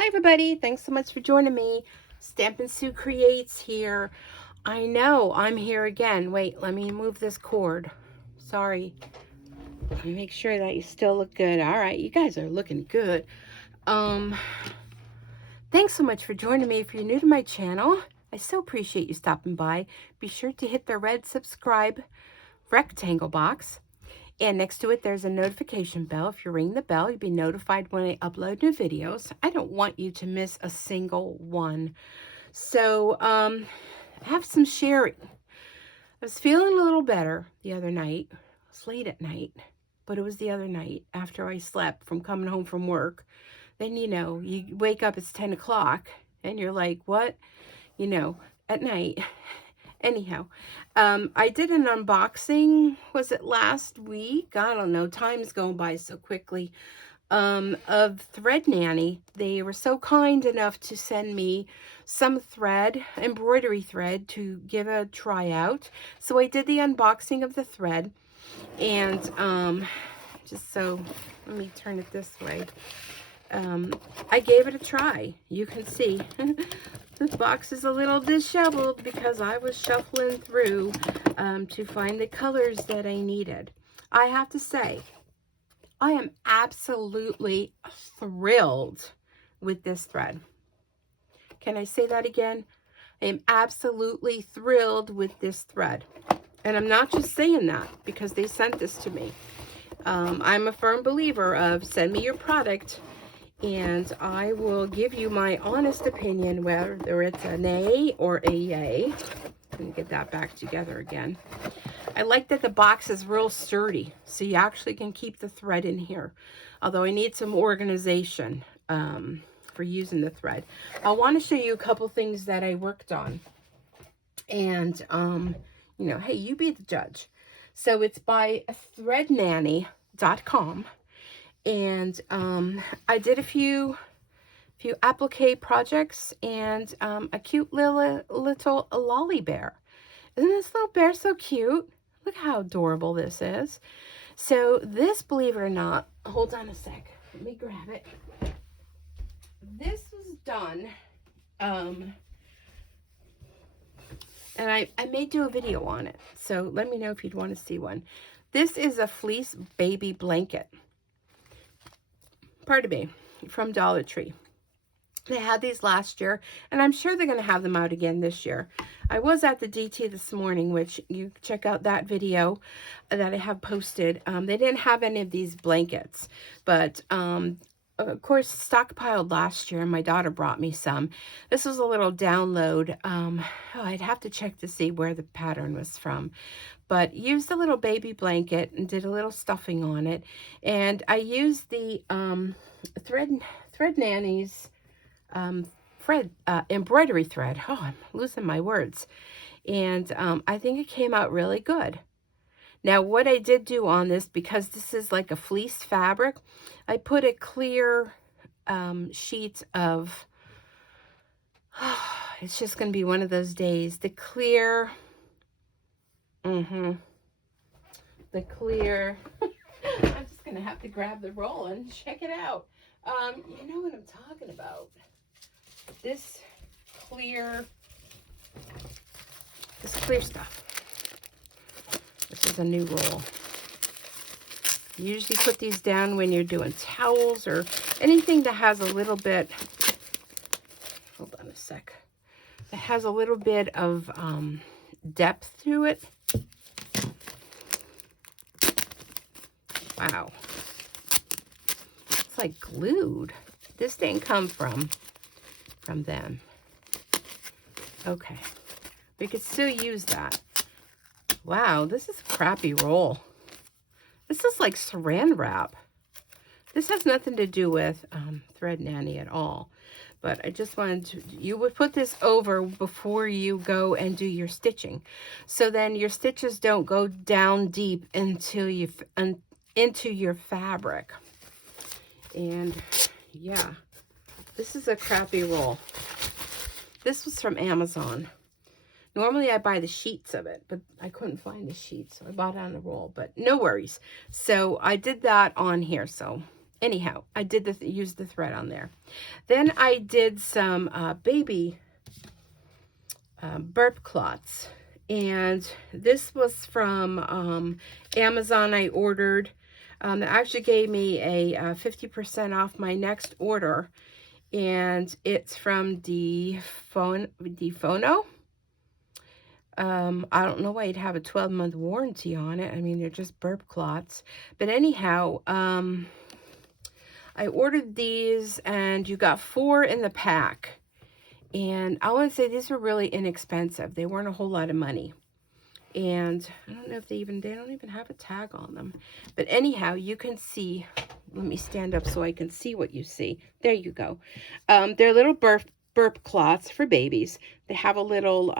Hi everybody, thanks so much for joining me. Stampin' Sue Creates here. I know, I'm here again. Wait, let me move this cord. Sorry. Let me make sure that you still look good. All right, you guys are looking good. Thanks so much for joining me. If you're new to my channel, I so appreciate you stopping by. Be sure to hit the red subscribe rectangle box. And next to it, there's a notification bell. If you ring the bell, you'll be notified when I upload new videos. I don't want you to miss a single one. So, I have some sharing. I was feeling a little better the other night. It was late at night, but it was the other night after I slept from coming home from work. Then, you wake up, it's 10 o'clock, and you're like, what? At night. Anyhow, I did an unboxing, was it last week? I don't know, time's going by so quickly, of Thread Nanny. They were so kind enough to send me some thread, embroidery thread, to give a try out. So I did the unboxing of the thread, and just so, let me turn it this way. I gave it a try. You can see this box is a little disheveled because I was shuffling through to find the colors that I needed. I have to say, I am absolutely thrilled with this thread. Can I say that again? I am absolutely thrilled with this thread. And I'm not just saying that because they sent this to me. I'm a firm believer of send me your product and I will give you my honest opinion, whether it's a nay or a yay. Let me get that back together again. I like that the box is real sturdy, so you actually can keep the thread in here. Although I need some organization for using the thread. I want to show you a couple things that I worked on. And, hey, you be the judge. So it's by threadnanny.com. And I did a few applique projects and a cute little lolly bear. Isn't this little bear so cute? Look how adorable this is. So this, believe it or not, hold on a sec. Let me grab it. This was done, and I may do a video on it. So let me know if you'd want to see one. This is a fleece baby blanket. Pardon me, from Dollar Tree. They had these last year, and I'm sure they're going to have them out again this year. I was at the DT this morning, which you check out that video that I have posted. They didn't have any of these blankets, but of course, stockpiled last year, and my daughter brought me some. This was a little download. I'd have to check to see where the pattern was from. But used a little baby blanket and did a little stuffing on it. And I used the Thread Nanny's embroidery thread. Oh, I'm losing my words. And I think it came out really good. Now, what I did do on this, because this is like a fleece fabric, I put a clear sheet of, it's just going to be one of those days, the clear, I'm just going to have to grab the roll and check it out. You know what I'm talking about. This clear stuff. This is a new roll. You usually put these down when you're doing towels or anything that has a little bit, hold on a sec, that has a little bit of depth to it. Wow. It's like glued. This didn't come from them. Okay. We could still use that. Wow, this is a crappy roll. This is like saran wrap. This has nothing to do with Thread Nanny at all. But I just wanted to, you would put this over before you go and do your stitching. So then your stitches don't go down deep into your fabric. And yeah, this is a crappy roll. This was from Amazon. Normally I buy the sheets of it, but I couldn't find the sheets, so I bought it on a roll, but no worries. So I did that on here, so anyhow, I did use the thread on there. Then I did some baby burp clots. And this was from Amazon. I ordered. They actually gave me a 50% off my next order. And it's from Defono. I don't know why you'd have a 12-month warranty on it. I mean, they're just burp clots. But anyhow, I ordered these, and you got 4 in the pack. And I want to say these were really inexpensive. They weren't a whole lot of money. And I don't know if they don't even have a tag on them. But anyhow, you can see, let me stand up so I can see what you see. There you go. They're little burp clots for babies. They have a little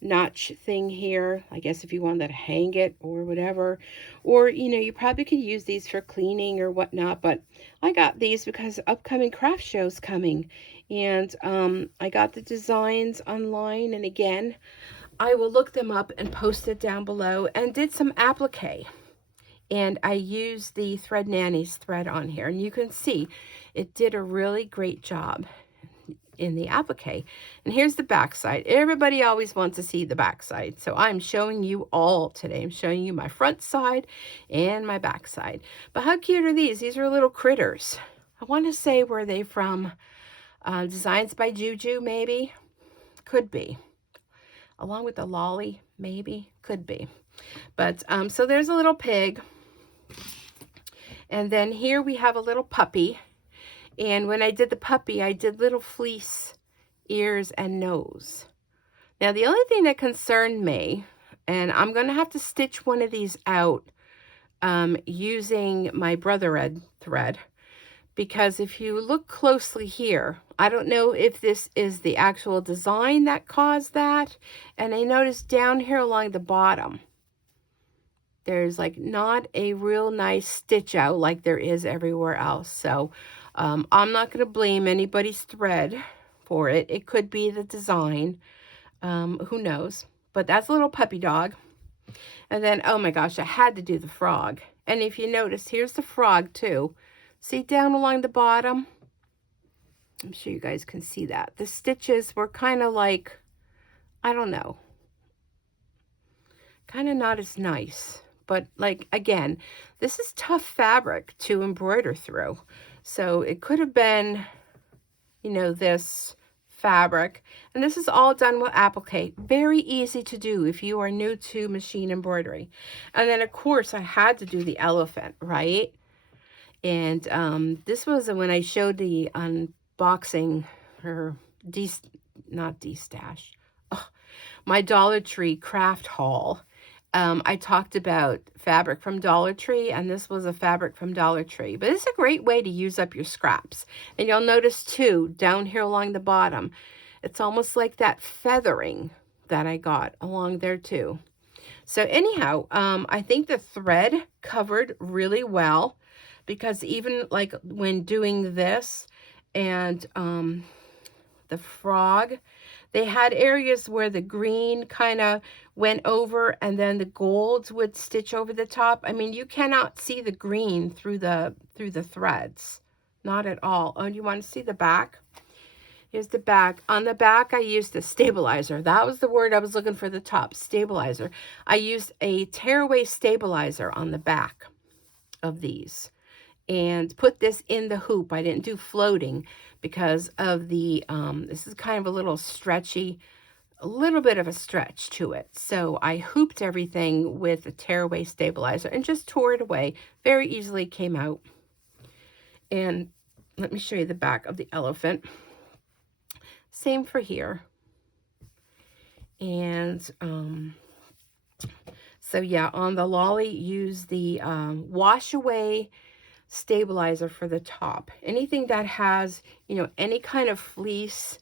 notch thing here, I guess, if you wanted to hang it or whatever. Or, you know, you probably could use these for cleaning or whatnot, but I got these because upcoming craft show's coming. And I got the designs online, and again, I will look them up and post it down below, and did some applique. And I used the Thread Nanny's thread on here, and you can see it did a really great job in the applique. And here's the back side. Everybody always wants to see the back side, so I'm showing you all today. I'm showing you my front side and my back side. But how cute are these? These are little critters. I want to say, were they from Designs by Juju, maybe? Could be. Along with the lolly, maybe? Could be. But, so there's a little pig. And then here we have a little puppy. And when I did the puppy, I did little fleece ears and nose. Now, the only thing that concerned me, and I'm going to have to stitch one of these out using my Brother Red thread, because if you look closely here, I don't know if this is the actual design that caused that. And I noticed down here along the bottom, there's like not a real nice stitch out like there is everywhere else. So I'm not going to blame anybody's thread for it. It could be the design. Who knows? But that's a little puppy dog. And then, oh my gosh, I had to do the frog. And if you notice, here's the frog too. See down along the bottom? I'm sure you guys can see that. The stitches were kind of like, I don't know, kind of not as nice. But like, again, this is tough fabric to embroider through. So it could have been, you know, this fabric. And this is all done with applique. Very easy to do if you are new to machine embroidery. And then, of course, I had to do the elephant, right? And this was when I showed the unboxing, or not de-stash, my Dollar Tree craft haul. I talked about fabric from Dollar Tree, and this was a fabric from Dollar Tree. But it's a great way to use up your scraps. And you'll notice, too, down here along the bottom, it's almost like that feathering that I got along there, too. So anyhow, I think the thread covered really well, because even like when doing this and the frog, they had areas where the green kind of went over, and then the golds would stitch over the top. I mean, you cannot see the green through the threads. Not at all. Oh, you want to see the back? Here's the back. On the back, I used a stabilizer. That was the word I was looking for, the top, stabilizer. I used a tearaway stabilizer on the back of these and put this in the hoop. I didn't do floating because of the, this is kind of a little stretchy, a little bit of a stretch to it. So I hooped everything with a tearaway stabilizer and just tore it away. Very easily came out. And let me show you the back of the elephant. Same for here. And so yeah, on the lolly, use the wash away stabilizer for the top. Anything that has, you know, any kind of fleece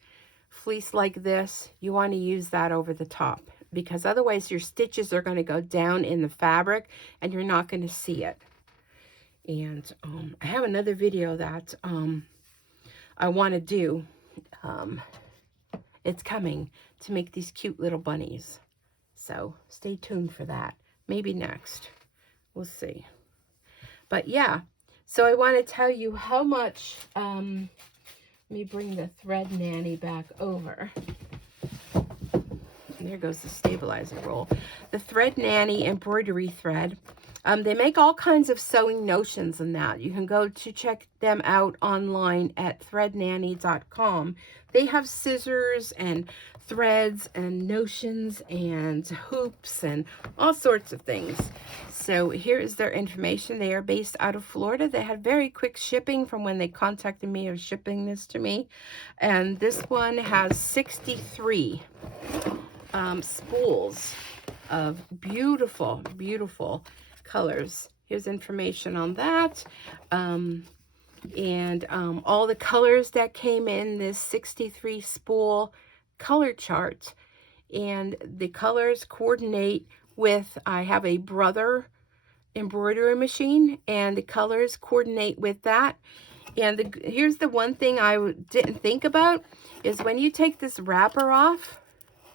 like this, you want to use that over the top, because otherwise your stitches are going to go down in the fabric and you're not going to see it. And I have another video that I want to do. It's coming to make these cute little bunnies. So stay tuned for that. Maybe next. We'll see. But yeah, So I want to tell you how much, let me bring the thread nanny back over. And there goes the stabilizer roll. The Thread Nanny embroidery thread. They make all kinds of sewing notions and that. You can go to check them out online at threadnanny.com. They have scissors and threads and notions and hoops and all sorts of things. So here is their information. They are based out of Florida. They had very quick shipping from when they contacted me of shipping this to me. And this one has 63 spools of beautiful, beautiful colors. Here's information on that. All the colors that came in this 63 spool color chart. And the colors coordinate with, I have a Brother embroidery machine, and the colors coordinate with that. And here's the one thing I didn't think about is when you take this wrapper off,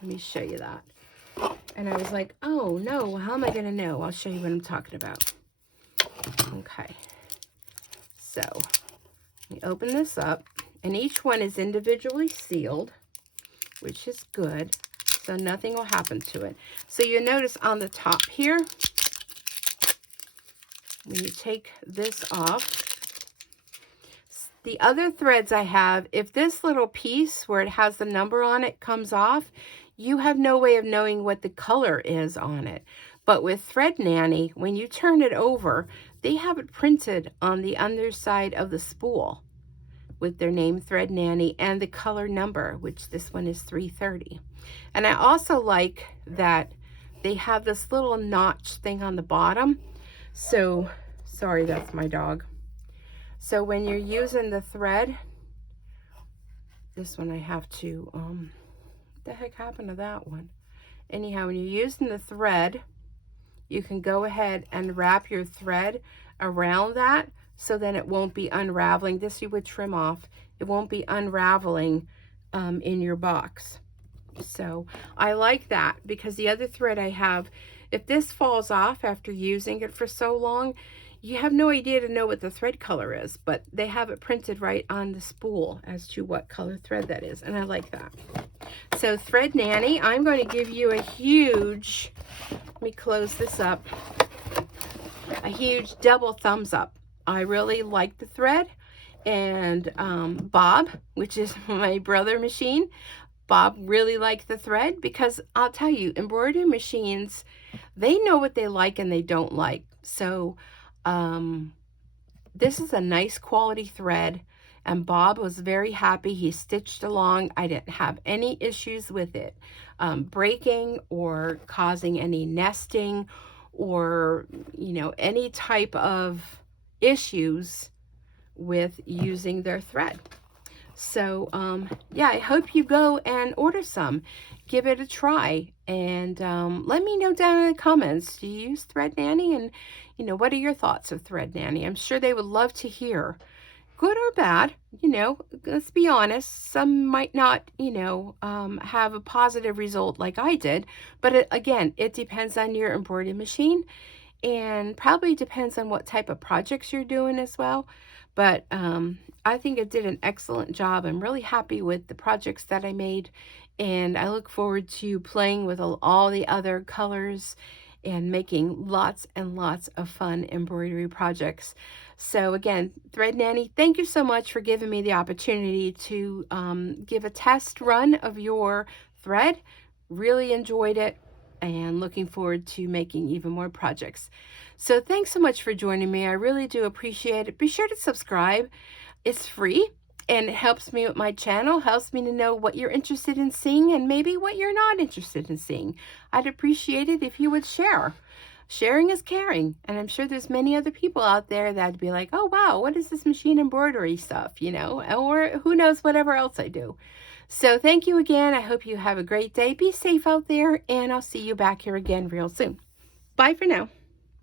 let me show you that. And I was like, oh no, how am I going to know? I'll show you what I'm talking about. Okay. So, we open this up, and each one is individually sealed, which is good. So nothing will happen to it. So you notice on the top here, when you take this off, the other threads I have, if this little piece where it has the number on it comes off, you have no way of knowing what the color is on it. But with Thread Nanny, when you turn it over, they have it printed on the underside of the spool with their name, Thread Nanny, and the color number, which this one is 330. And I also like that they have this little notch thing on the bottom. So, sorry, that's my dog. So when you're using the thread, this one I have to, what the heck happened to that one? Anyhow, when you're using the thread, you can go ahead and wrap your thread around that so then it won't be unraveling. This you would trim off. It won't be unraveling in your box. So I like that because the other thread I have, if this falls off after using it for so long, you have no idea to know what the thread color is, but they have it printed right on the spool as to what color thread that is, and I like that. So Thread Nanny, I'm going to give you a huge, let me close this up, a huge double thumbs up. I really like the thread, and Bob, which is my brother machine, Bob really liked the thread because I'll tell you, embroidery machines, they know what they like and they don't like. So this is a nice quality thread, and Bob was very happy. He stitched along. I didn't have any issues with it breaking or causing any nesting or, you know, any type of issues with using their thread. So yeah, I hope you go and order some. Give it a try, and let me know down in the comments, do you use Thread Nanny? And you know, what are your thoughts of Thread Nanny? I'm sure they would love to hear, good or bad. You know, let's be honest, some might not, you know, have a positive result like I did, but again, it depends on your embroidery machine, and probably depends on what type of projects you're doing as well. But I think it did an excellent job. I'm really happy with the projects that I made, and I look forward to playing with all the other colors and making lots and lots of fun embroidery projects. So again, Thread Nanny, thank you so much for giving me the opportunity to give a test run of your thread. Really enjoyed it, and looking forward to making even more projects. So thanks so much for joining me. I really do appreciate it. Be sure to subscribe. It's free, and it helps me with my channel, helps me to know what you're interested in seeing and maybe what you're not interested in seeing. I'd appreciate it if you would share. Sharing is caring, and I'm sure there's many other people out there that'd be like, oh wow, what is this machine embroidery stuff, you know, or who knows, whatever else I do. So thank you again. I hope you have a great day. Be safe out there, and I'll see you back here again real soon. Bye for now.